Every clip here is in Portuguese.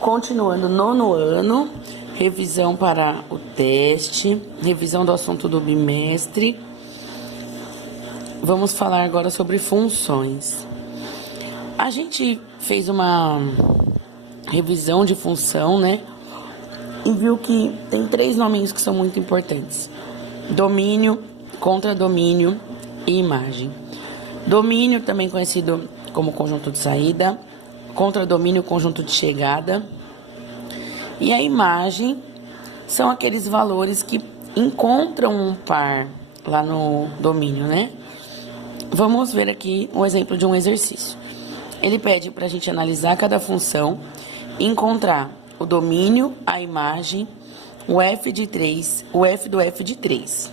Continuando nono ano, revisão para o teste, revisão do assunto do bimestre. Vamos falar agora sobre funções. A gente fez uma revisão de função, né? E viu que tem 3 nominhos que são muito importantes: domínio, contradomínio e imagem. Domínio, também conhecido como conjunto de saída, contradomínio, conjunto de chegada. E a imagem são aqueles valores que encontram um par lá no domínio, né? Vamos ver aqui um exemplo de um exercício. Ele pede para a gente analisar cada função e encontrar o domínio, a imagem, o f de 3, o f do f de 3.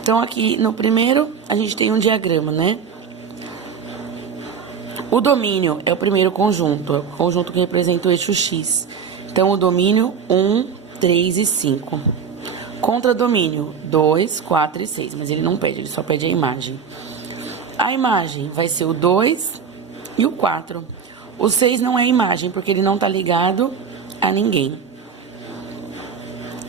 Então, aqui no primeiro, a gente tem um diagrama, né? O domínio é o primeiro conjunto, é o conjunto que representa o eixo X. Então, o domínio 1, 3 e 5. Contradomínio 2, 4 e 6, mas ele não pede, ele só pede a imagem. A imagem vai ser o 2 e o 4. O 6 não é imagem, porque ele não está ligado a ninguém.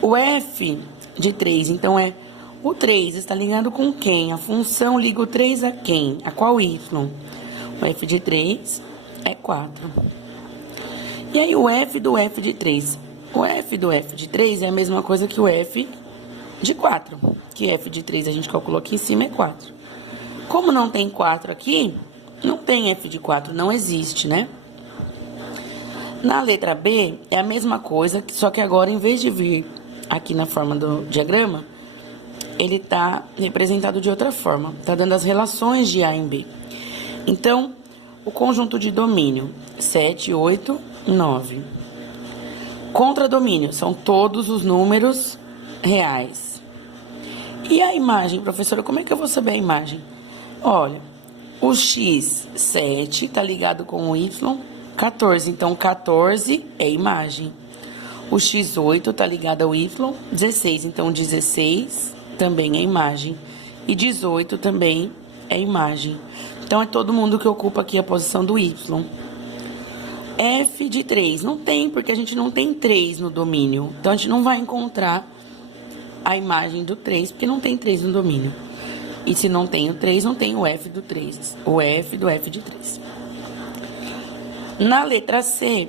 O f de 3, então é o 3 está ligado com quem? A função liga o 3 a quem? A qual y? O f de 3 é 4. E aí o f do f de 3? O f do f de 3 é a mesma coisa que o f de 4. Que f de 3 a gente calculou aqui em cima é 4. Como não tem 4 aqui, não tem f de 4, não existe, né? Na letra B é a mesma coisa, só que agora em vez de vir aqui na forma do diagrama, ele está representado de outra forma, está dando as relações de A em B. Então, o conjunto de domínio, 7, 8, 9. Contradomínio, são todos os números reais. E a imagem, professora, como é que eu vou saber a imagem? Olha, o x, 7, está ligado com o y, 14. Então, 14 é imagem. O x8 está ligado ao y, 16. Então, 16 também é imagem. E 18 também é imagem. Então, é todo mundo que ocupa aqui a posição do y. F de 3 não tem, porque a gente não tem 3 no domínio. Então, a gente não vai encontrar a imagem do 3, porque não tem 3 no domínio. E se não tem o 3, não tem o f do 3, o f do f de 3. Na letra C,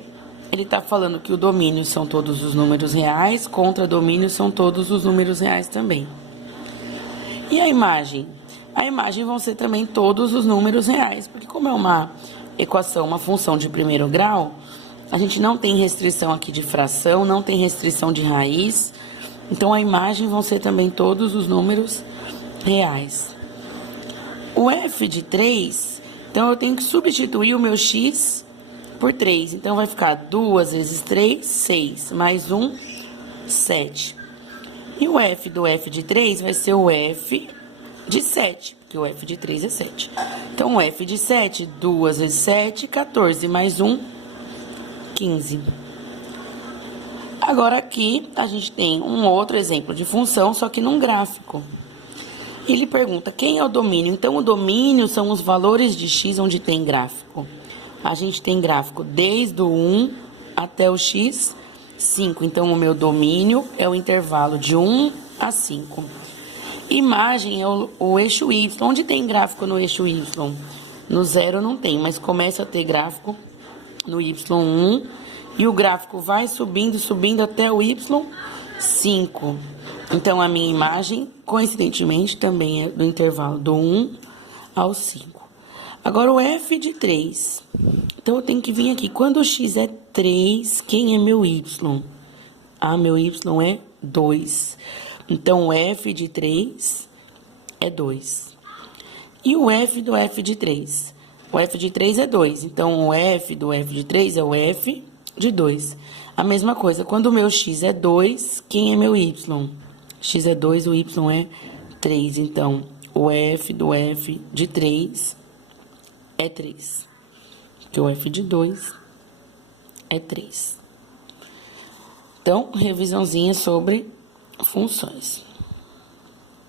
ele está falando que o domínio são todos os números reais, contradomínio são todos os números reais também. E a imagem? A imagem vão ser também todos os números reais, porque como é uma equação, uma função de primeiro grau, a gente não tem restrição aqui de fração, não tem restrição de raiz, então a imagem vão ser também todos os números reais. O f de 3, então eu tenho que substituir o meu x por 3. Então vai ficar 2 vezes 3, 6, mais 1, 7. E o f do f de 3 vai ser o f de 7, porque o f de 3 é 7. Então o f de 7, 2 vezes 7, 14, mais 1, 15. Agora aqui a gente tem um outro exemplo de função, só que num gráfico. Ele pergunta quem é o domínio. Então, o domínio são os valores de x onde tem gráfico. A gente tem gráfico desde o 1 até o x, 5. Então, o meu domínio é o intervalo de 1 a 5. Imagem é o eixo y. Onde tem gráfico no eixo y? No 0 não tem, mas começa a ter gráfico no y1. E o gráfico vai subindo, subindo até o y5. Então, a minha imagem, coincidentemente, também é do intervalo do 1 ao 5. Agora, o f de 3. Então, eu tenho que vir aqui. Quando o x é 3, quem é meu y? Ah, meu y é 2. Então, o f de 3 é 2. E o f do f de 3? O f de 3 é 2. Então, o f do f de 3 é o f de 2. A mesma coisa, quando o meu x é 2, quem é meu y? X é 2, o y é 3. Então, o f do f de 3 é 3. Porque o f de 2 é 3. Então, revisãozinha sobre funções.